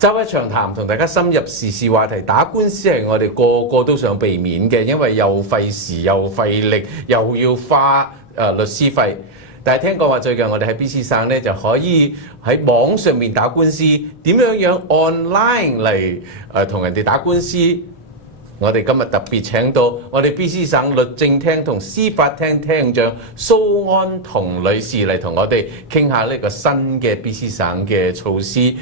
周一長談同大家深入時事話題，打官司係我哋個個都想避免嘅，因為又費時又費力，又要花律師費。但係聽講話最近我哋喺 BC 省咧就可以喺網上面打官司，點樣 online 嚟同人哋打官司？我哋今日特別請到我哋 BC 省律政廳同司法廳廳長蘇安彤女士嚟同我哋傾下呢個新嘅 BC 省嘅措施。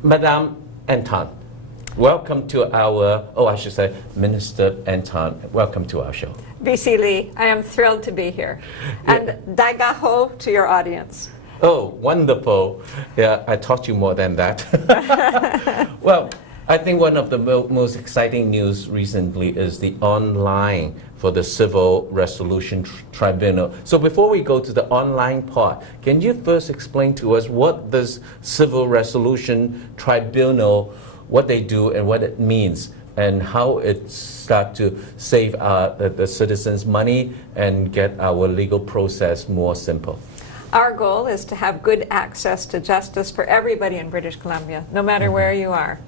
Madame Anton, welcome to our, I should say, Minister Anton, welcome to our show. BC Lee, I am thrilled to be here. And dagaho to your audience. Oh, wonderful. Yeah, I taught you more than that. Well, I think one of the most exciting news recently is the online for the Civil Resolution Tribunal. So before we go to the online part, can you first explain to us what this Civil Resolution Tribunal, what they do and what it means, and how it starts to save the citizens' money and get our legal process more simple? Our goal is to have good access to justice for everybody in British Columbia, no matter where you are.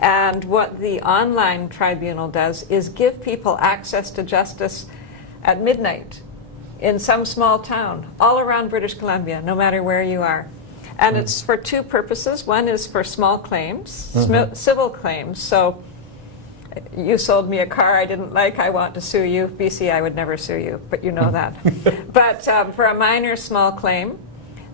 And what the online tribunal does is give people access to justice at midnight in some small town all around British Columbia, no matter where you are. And it's for two purposes. One is for small claims, civil claims. So you sold me a car I didn't like, I want to sue you. BC, I would never sue you, but you know that. But for a minor small claim,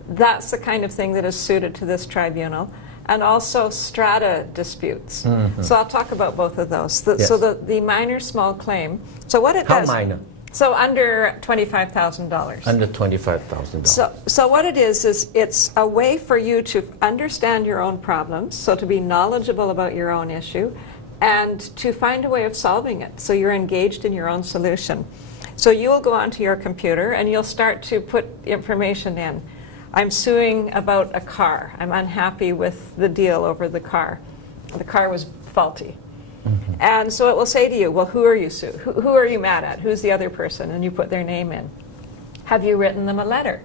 that's the kind of thing that is suited to this tribunal. And also strata disputes. So I'll talk about both of those. Yes. So the minor small claim, so what it How does... minor? So under $25,000. Under $25,000. So what it is it's a way for you to understand your own problems, so to be knowledgeable about your own issue, and to find a way of solving it, so you're engaged in your own solution. So you'll go onto your computer and you'll start to put information in. I'm suing about a car. I'm unhappy with the deal over the car. The car was faulty. And so it will say to you, well, who are you who are you mad at? Who's the other person? And you put their name in. Have you written them a letter?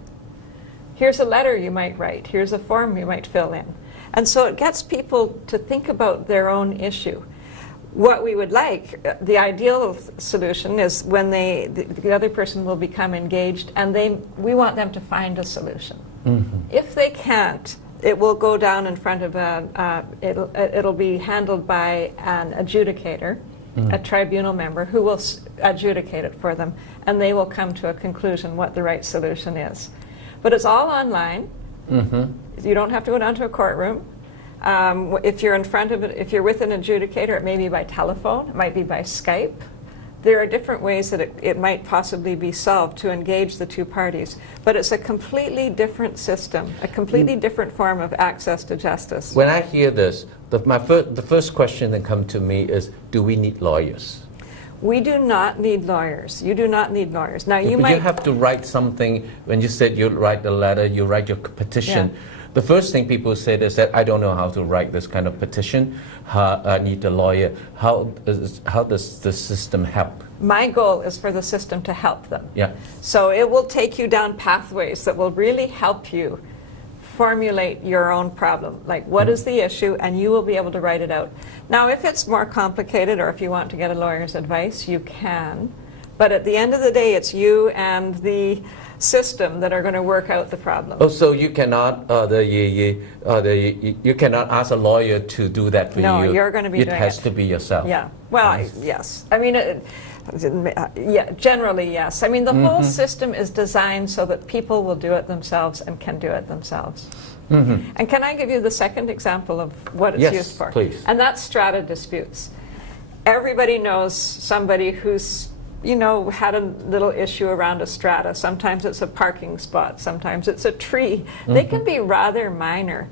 Here's a letter you might write. Here's a form you might fill in. And so it gets people to think about their own issue. What we would like, the ideal solution is when the other person will become engaged and we want them to find a solution. If they can't, it will go down in front of it'll be handled by an adjudicator, a tribunal member who will adjudicate it for them, and they will come to a conclusion what the right solution is. But it's all online. You don't have to go down to a courtroom. If you're if you're with an adjudicator, it may be by telephone, it might be by Skype. There are different ways that it might possibly be solved to engage the two parties. But it's a completely different system, a completely different form of access to justice. When I hear this, the first question that comes to me is, do we need lawyers? We do not need lawyers. You do not need lawyers. Now you But you have to write something. When you said you write the letter, you write your petition. Yeah. The first thing people say is that I don't know how to write this kind of petition. I need a lawyer. How does the system help? My goal is for the system to help them. Yeah. So it will take you down pathways that will really help you formulate your own problem. Like, what is the issue? And you will be able to write it out. Now, if it's more complicated or if you want to get a lawyer's advice, you can. But at the end of the day, it's you and the system that are going to work out the problem. Oh, so you cannot you cannot ask a lawyer to do that for you. No, you're going to be doing it. It has to be yourself. Yeah. Well, yes. I mean, yeah, generally, yes. I mean, the whole system is designed so that people will do it themselves and can do it themselves. And can I give you the second example of what it's used for? Yes, please. And that's strata disputes. Everybody knows somebody who's had a little issue around a strata. Sometimes it's a parking spot, sometimes it's a tree. They can be rather minor.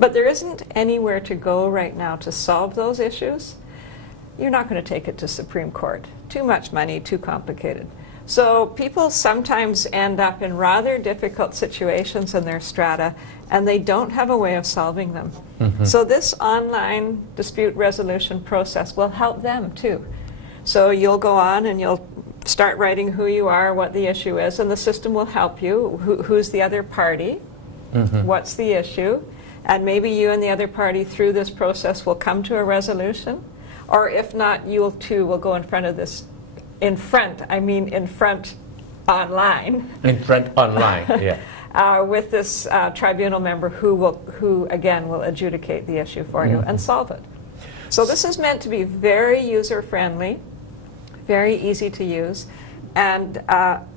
But there isn't anywhere to go right now to solve those issues. You're not going to take it to Supreme Court. Too much money, too complicated. So people sometimes end up in rather difficult situations in their strata, and they don't have a way of solving them. So this online dispute resolution process will help them too. So you'll go on and you'll start writing who you are, what the issue is, and the system will help you. Who's the other party? What's the issue? And maybe you and the other party through this process will come to a resolution. Or if not, you two will go in front of this, in front online. In front online, yeah. With this tribunal member who again will adjudicate the issue for you and solve it. So this is meant to be very user-friendly, very easy to use, and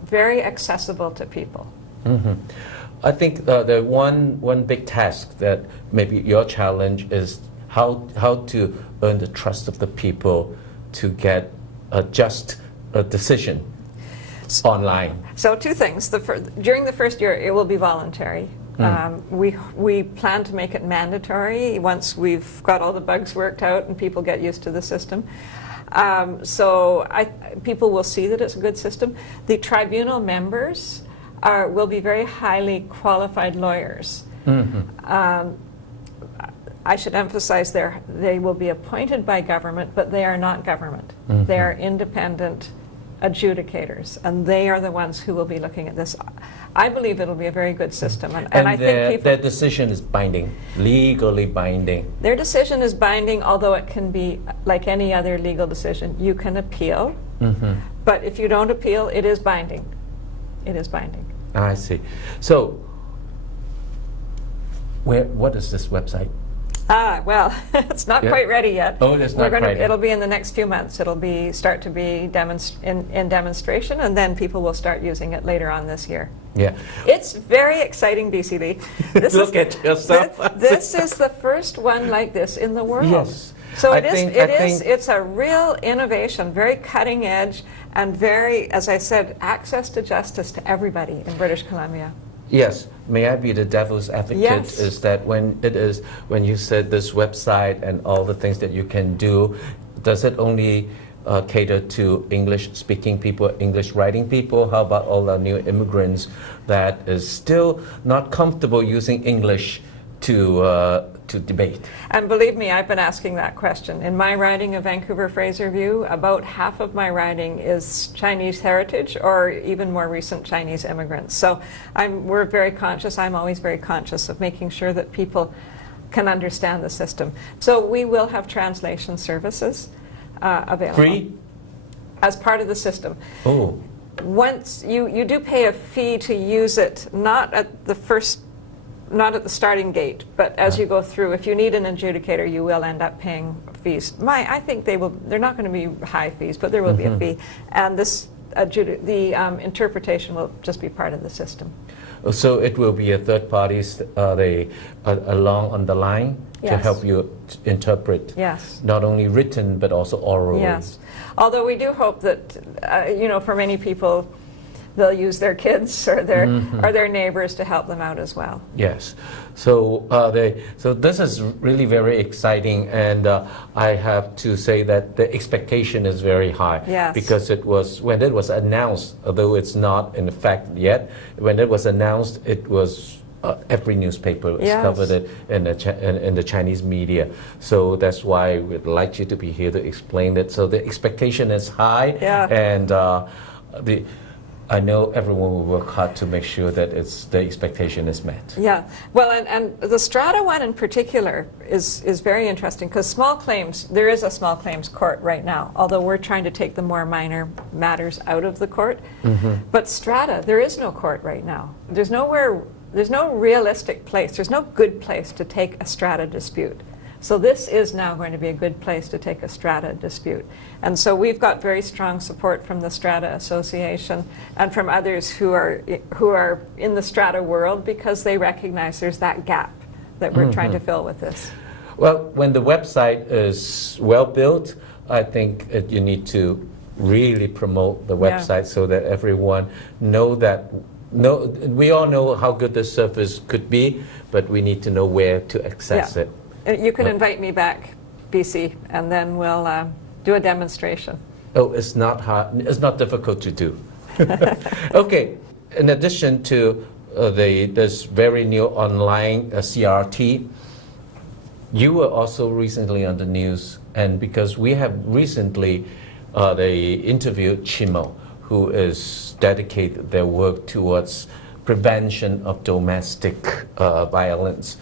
very accessible to people. I think the one big task that maybe your challenge is how to earn the trust of the people to get a just decision online. So two things. During the first year, it will be voluntary. We plan to make it mandatory once we've got all the bugs worked out and people get used to the system. So people will see that it's a good system. The tribunal members will be very highly qualified lawyers. I should emphasize they will be appointed by government, but they are not government. They are independent adjudicators, and they are the ones who will be looking at this. I believe it'll be a very good system, and I think their decision is binding, legally binding. Their decision is binding, although it can be like any other legal decision. You can appeal, but if you don't appeal, it is binding. It is binding. I see. So, what is this website? Well, it's not quite ready yet. Oh, it's not ready. It'll be in the next few months. It'll start to be in demonstration, and then people will start using it later on this year. Yeah. It's very exciting, BC Lee. Look at yourself. This is the first one like this in the world. Yes. So it's a real innovation, very cutting edge, and very, as I said, access to justice to everybody in British Columbia. Yes, may I be the devil's advocate? Yes. Is that when you said this website and all the things that you can do, does it only cater to English-speaking people, English-writing people? How about all our new immigrants that is still not comfortable using English to debate? And believe me, I've been asking that question. In my writing of Vancouver Fraser View, about half of my writing is Chinese heritage or even more recent Chinese immigrants. So we're very conscious, I'm always very conscious of making sure that people can understand the system. So we will have translation services available. Free? As part of the system. Oh. Once you do pay a fee to use it, not at the starting gate, but as you go through. If you need an adjudicator, you will end up paying fees. I think they're not going to be high fees, but there will be a fee. And the interpretation will just be part of the system. So it will be a third party along on the line to help you interpret. Yes. Not only written, but also oral. Yes. Although we do hope that, for many people, they'll use their kids or their neighbors to help them out as well. Yes. So this is really very exciting, and I have to say that the expectation is very high. Yes. Because when it was announced, although it's not in effect yet, when it was announced, it was every newspaper covered it in the Chinese media. So that's why we'd like you to be here to explain it. So the expectation is high, and I know everyone will work hard to make sure that the expectation is met. Yeah, well, and the strata one in particular is very interesting because small claims, there is a small claims court right now, although we're trying to take the more minor matters out of the court. But strata, there is no court right now. There's no realistic place, there's no good place to take a strata dispute. So this is now going to be a good place to take a strata dispute. And so we've got very strong support from the Strata Association and from others who are in the strata world because they recognize there's that gap that we're trying to fill with this. Well, when the website is well built, I think you need to really promote the website so that everyone we all know how good this service could be, but we need to know where to access it. You can invite me back, BC, and then we'll do a demonstration. Oh, it's not hard. It's not difficult to do. Okay. In addition to this very new online CRT, you were also recently on the news, and because we have recently they interviewed Chimo, who is dedicated their work towards prevention of domestic violence.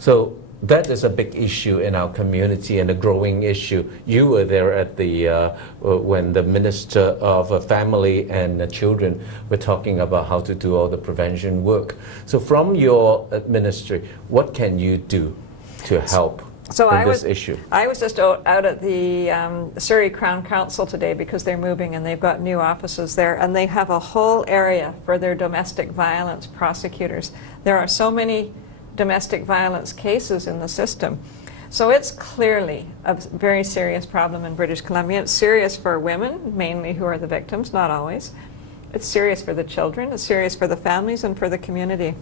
So that is a big issue in our community and a growing issue. You were there at the when the Minister of Family and Children were talking about how to do all the prevention work. So from your ministry, what can you do to help in this issue? I was just out at the Surrey Crown Council today because they're moving and they've got new offices there, and they have a whole area for their domestic violence prosecutors. There are so many domestic violence cases in the system. So it's clearly a very serious problem in British Columbia. It's serious for women, mainly, who are the victims, not always. It's serious for the children, it's serious for the families and for the community.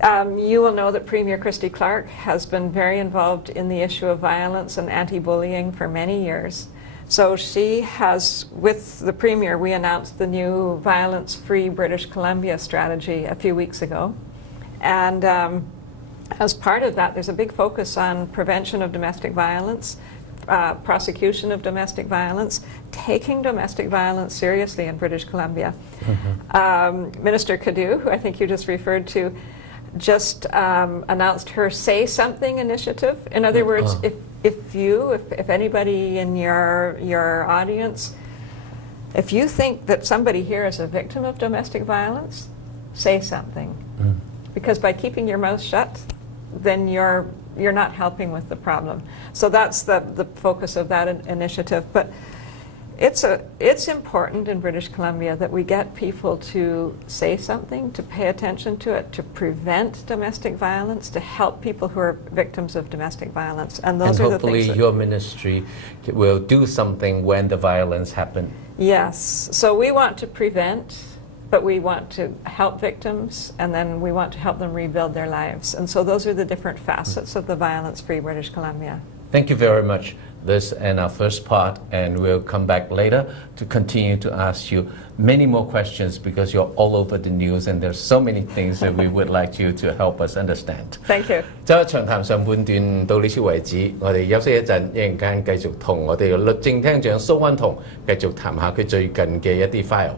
You will know that Premier Christy Clark has been very involved in the issue of violence and anti-bullying for many years. So she has, with the Premier, we announced the new Violence-Free British Columbia strategy a few weeks ago. And as part of that, there's a big focus on prevention of domestic violence, prosecution of domestic violence, taking domestic violence seriously in British Columbia. Minister Cadieux, who I think you just referred to, just announced her Say Something initiative. In other words, if anybody in your audience, if you think that somebody here is a victim of domestic violence, say something. Because by keeping your mouth shut, then you're not helping with the problem. So that's the focus of that initiative. But it's important in British Columbia that we get people to say something, to pay attention to it, to prevent domestic violence, to help people who are victims of domestic violence. And those are the things hopefully your ministry will do something when the violence happens. Yes. So we want to prevent, but we want to help victims, and then we want to help them rebuild their lives. And so those are the different facets of the Violence-Free British Columbia. Thank you very much. This and our first part, and we'll come back later to continue to ask you many more questions because you're all over the news and there's so many things that we would like you to help us understand. Thank you. 周一長談上半段到呢處為止，我哋休息一陣，一陣間繼續同我哋嘅律政廳長蘇安彤繼續談下佢最近嘅一啲 file。